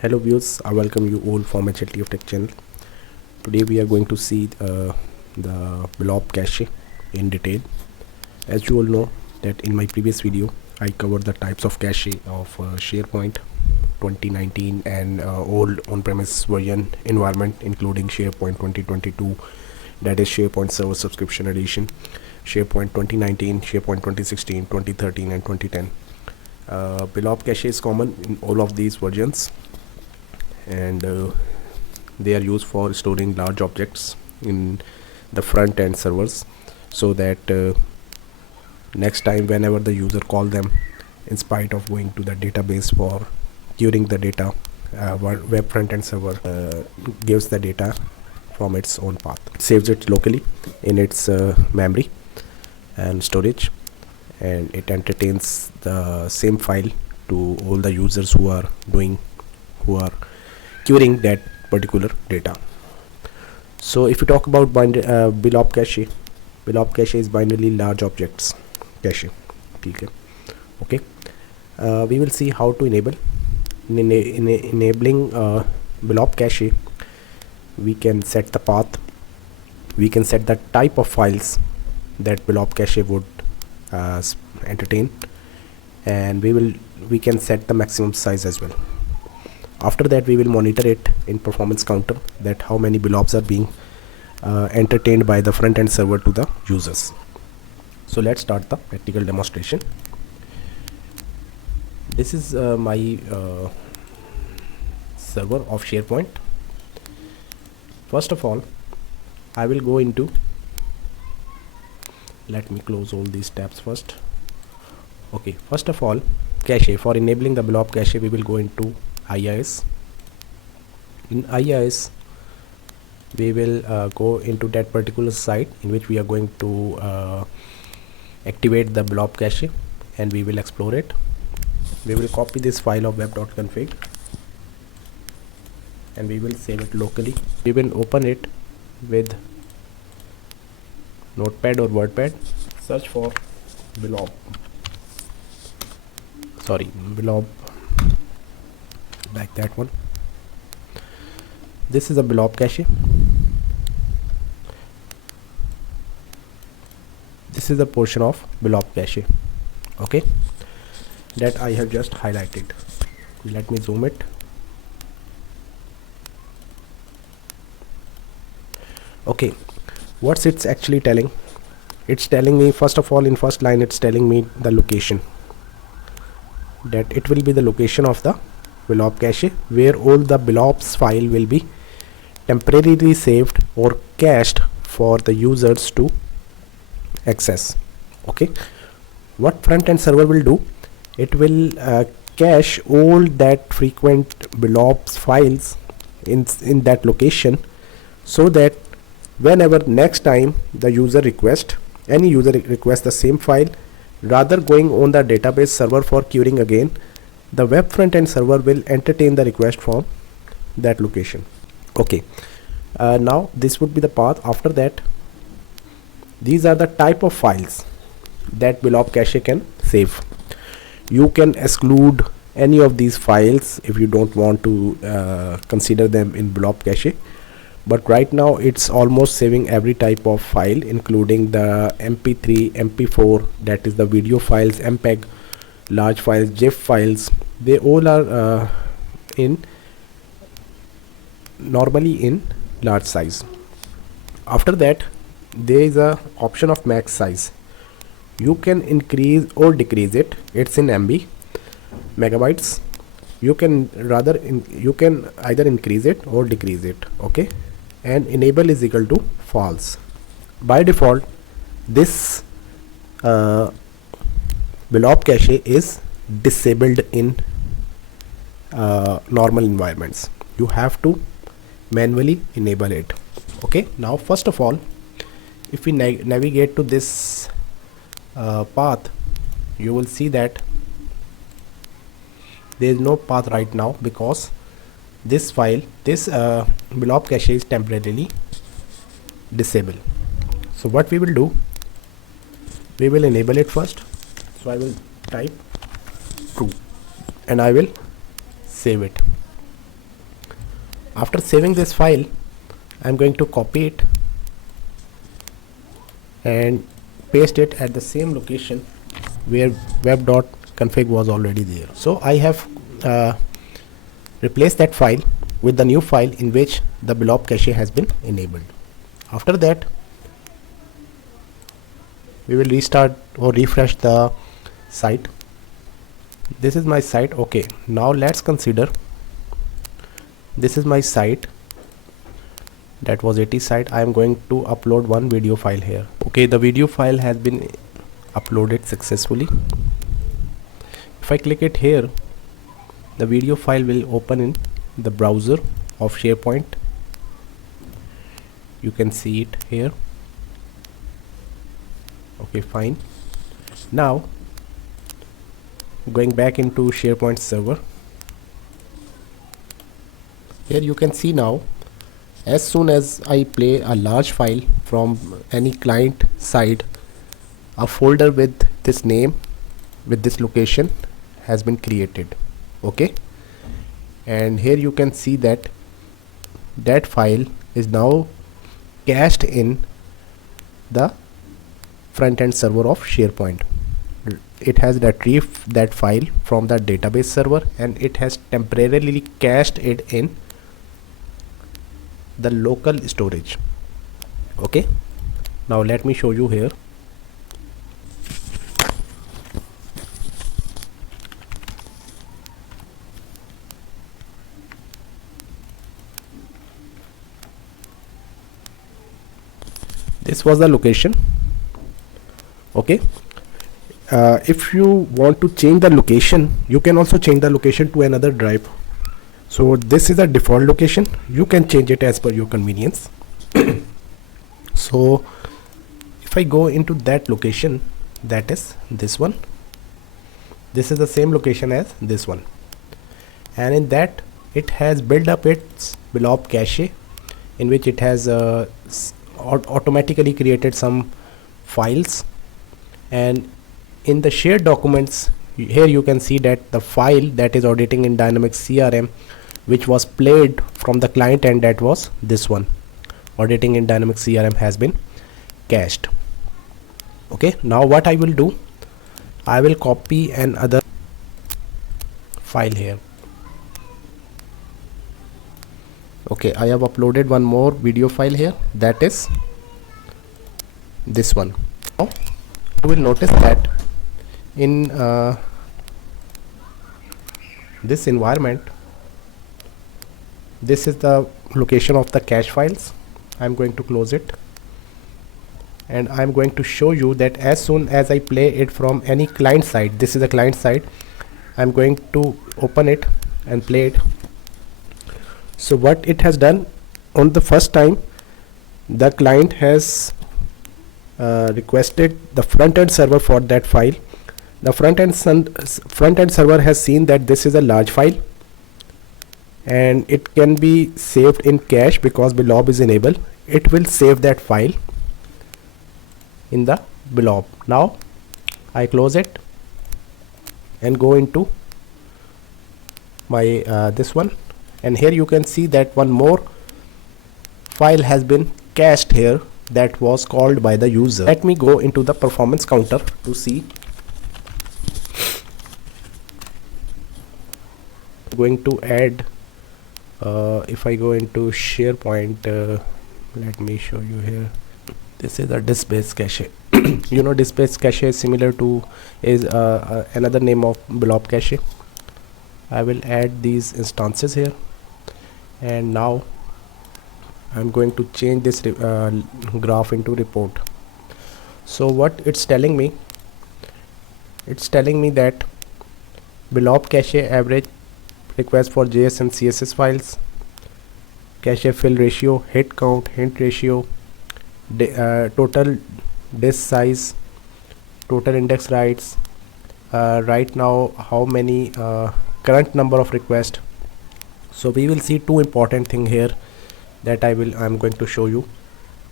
Hello viewers, I welcome you all from HLT of Tech channel. Today we are going to see the BLOB cache in detail. As you all know that in my previous video I covered the types of cache of SharePoint 2019 and old on-premise version environment, including SharePoint 2022, that is SharePoint Server Subscription Edition, SharePoint 2019, SharePoint 2016, 2013 and 2010. BLOB cache is common in all of these versions, and they are used for storing large objects in the front end servers, so that next time whenever the user call them, in spite of going to the database for querying the data, web front end server gives the data from its own path. It saves it locally in its memory and storage, and it entertains the same file to all the users who are querying that particular data. So if you talk about BLOB cache, BLOB cache is binarily large objects cache. Okay, we will see how to enable. In enabling BLOB cache, we can set the path, we can set the type of files that BLOB cache would entertain, and we can set the maximum size as well. After that, we will monitor it in performance counter, that how many BLOBs are being entertained by the front end server to the users. So let's start the practical demonstration. This is my server of SharePoint. First of all, I will go into, let me close all these tabs first. Okay, first of all, cache. For enabling the BLOB cache, we will go into IIS. In IIS, we will go into that particular site in which we are going to activate the BLOB cache, and we will explore it. We will copy this file of web.config and we will save it locally. We will open it with Notepad or WordPad. Search for BLOB. BLOB, like that one. This is a BLOB cache. This is the portion of BLOB cache, okay, that I have just highlighted. Let me zoom it. Okay, what's it's actually telling? It's telling me, first of all, in first line it's telling me the location, that it will be the location of the BLOB cache where all the BLOBs file will be temporarily saved or cached for the users to access. Okay, what front end server will do, it will cache all that frequent BLOBs files in that location, so that whenever next time the user request, any user requests the same file, rather going on the database server for querying again, the web front end server will entertain the request from that location. Okay, now this would be the path. After that, these are the type of files that BLOB cache can save. You can exclude any of these files if you don't want to consider them in BLOB cache, but right now it's almost saving every type of file, including the MP3, MP4, that is the video files, MPEG, large files, GIF files. They all are normally in large size. After that, there is a option of max size. You can increase or decrease it. It's in MB, megabytes. You can either increase it or decrease it. Okay, and enable is equal to false. By default, this BLOB cache is disabled in normal environments. You have to manually enable it. Okay, now first of all, if we navigate to this path, you will see that there is no path right now, because this file, this BLOB cache is temporarily disabled. So what we will do, we will enable it first. So I will type true and I will save it. After saving this file, I'm going to copy it and paste it at the same location where web.config was already there. So I have replaced that file with the new file in which the BLOB cache has been enabled. After that, we will restart or refresh the site. This is my site. Okay, now let's consider this is my site. That was 80 site. I am going to upload one video file here. Okay, the video file has been uploaded successfully. If I click it here, the video file will open in the browser of SharePoint. You can see it here. Okay, fine. Now going back into SharePoint server. Here you can see now, as soon as I play a large file from any client side, a folder with this name, with this location has been created. Okay, and here you can see that that file is now cached in the front-end server of SharePoint. It has retrieved that file from the database server and it has temporarily cached it in the local storage. Okay, now let me show you here. This was the location. Okay, if you want to change the location, you can also change the location to another drive. So this is a default location. You can change it as per your convenience. So if I go into that location, that is this one, this is the same location as this one, and in that it has built up its BLOB cache, in which it has automatically created some files, and in the shared documents here you can see that the file that is auditing in Dynamics CRM, which was played from the client end, that was this one, auditing in Dynamics CRM, has been cached. Okay, now what I will do, I will copy another file here. Okay, I have uploaded one more video file here, that is this one. Now you will notice that in this environment, this is the location of the cache files. I'm going to close it, and I'm going to show you that as soon as I play it from any client side, this is the client side, I'm going to open it and play it. So what it has done, on the first time, the client has requested the front-end server for that file. The front-end server has seen that this is a large file and it can be saved in cache because BLOB is enabled. It will save that file in the BLOB. Now I close it and go into my this one, and here you can see that one more file has been cached here that was called by the user. Let me go into the performance counter to see. Going to add if I go into SharePoint, let me show you here. This is a disk based cache. You know, disk based cache is similar to another name of BLOB cache. I will add these instances here, and now I'm going to change this graph into report. So what it's telling me, it's telling me that BLOB cache average request for JS and CSS files, cache fill ratio, hit count, hint ratio, total disk size, total index writes, right now how many, current number of requests. So we will see two important thing here that I'm going to show you.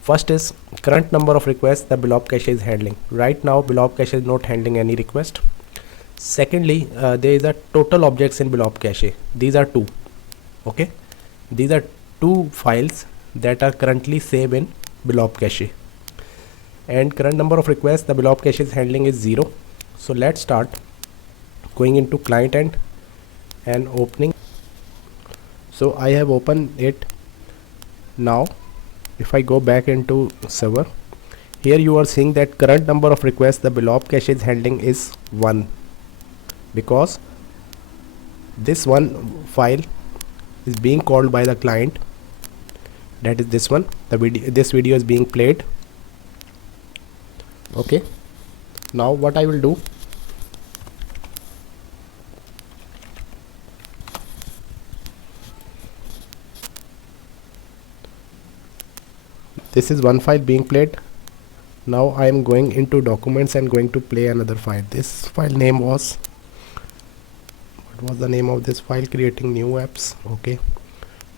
First is current number of requests the BLOB cache is handling. Right now BLOB cache is not handling any request. Secondly, there is a total objects in BLOB cache. These are 2. Okay, these are two files that are currently saved in BLOB cache, and current number of requests the BLOB cache is handling is 0. So let's start going into client end and opening. So I have opened it. Now if I go back into server, here you are seeing that current number of requests the BLOB cache is handling is 1, because this one file is being called by the client, that is this one. This video is being played. Okay, now what I will do, this is one file being played. Now I am going into documents and going to play another file. This file name was, what was the name of this file? Creating new apps. Okay,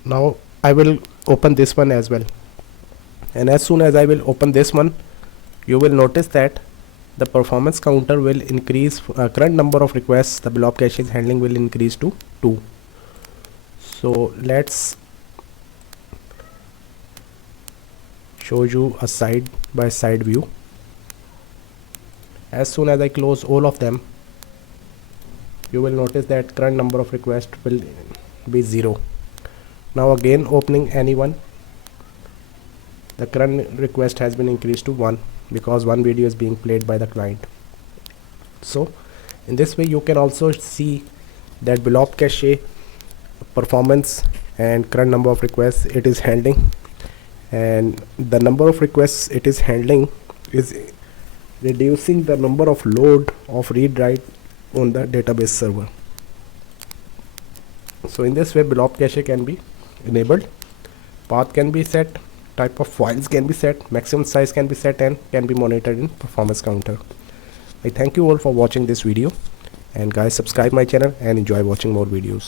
now I will open this one as well, and as soon as I will open this one, you will notice that the performance counter will increase. Current number of requests the BLOB cache is handling will increase to 2. So let's show you a side by side view. As soon as I close all of them, you will notice that current number of requests will be 0. Now again opening anyone, the current request has been increased to 1, because one video is being played by the client. So in this way you can also see that BLOB cache performance and current number of requests it is handling, and the number of requests it is handling is reducing the number of load of read write on the database server. So in this way BLOB cache can be enabled, path can be set, type of files can be set, maximum size can be set, and can be monitored in performance counter. I thank you all for watching this video, and guys, subscribe my channel and enjoy watching more videos.